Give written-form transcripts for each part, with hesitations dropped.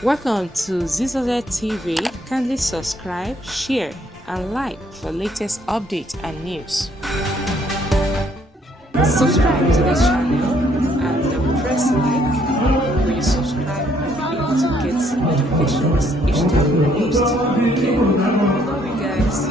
Welcome to ZZZ TV. Kindly subscribe, share, and like for latest updates and news. Subscribe to this channel and press like when you subscribe and be able to get notifications each time we post. Okay, love you guys.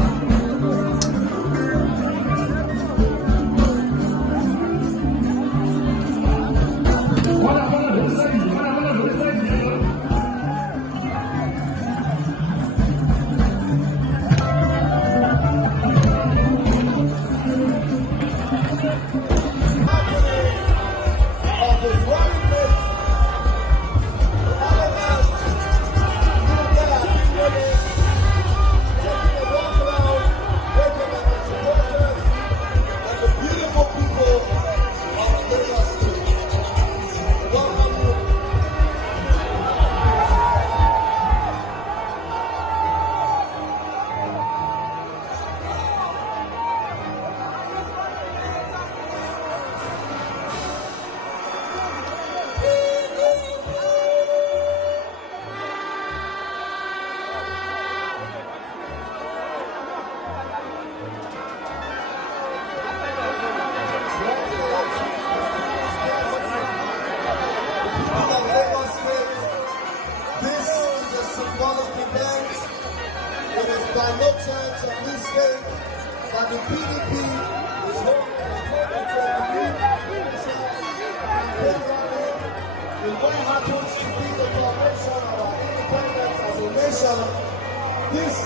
It is by no chance a mistake that the PDP is holding in what happens to be the foundation of our independence as a nation. This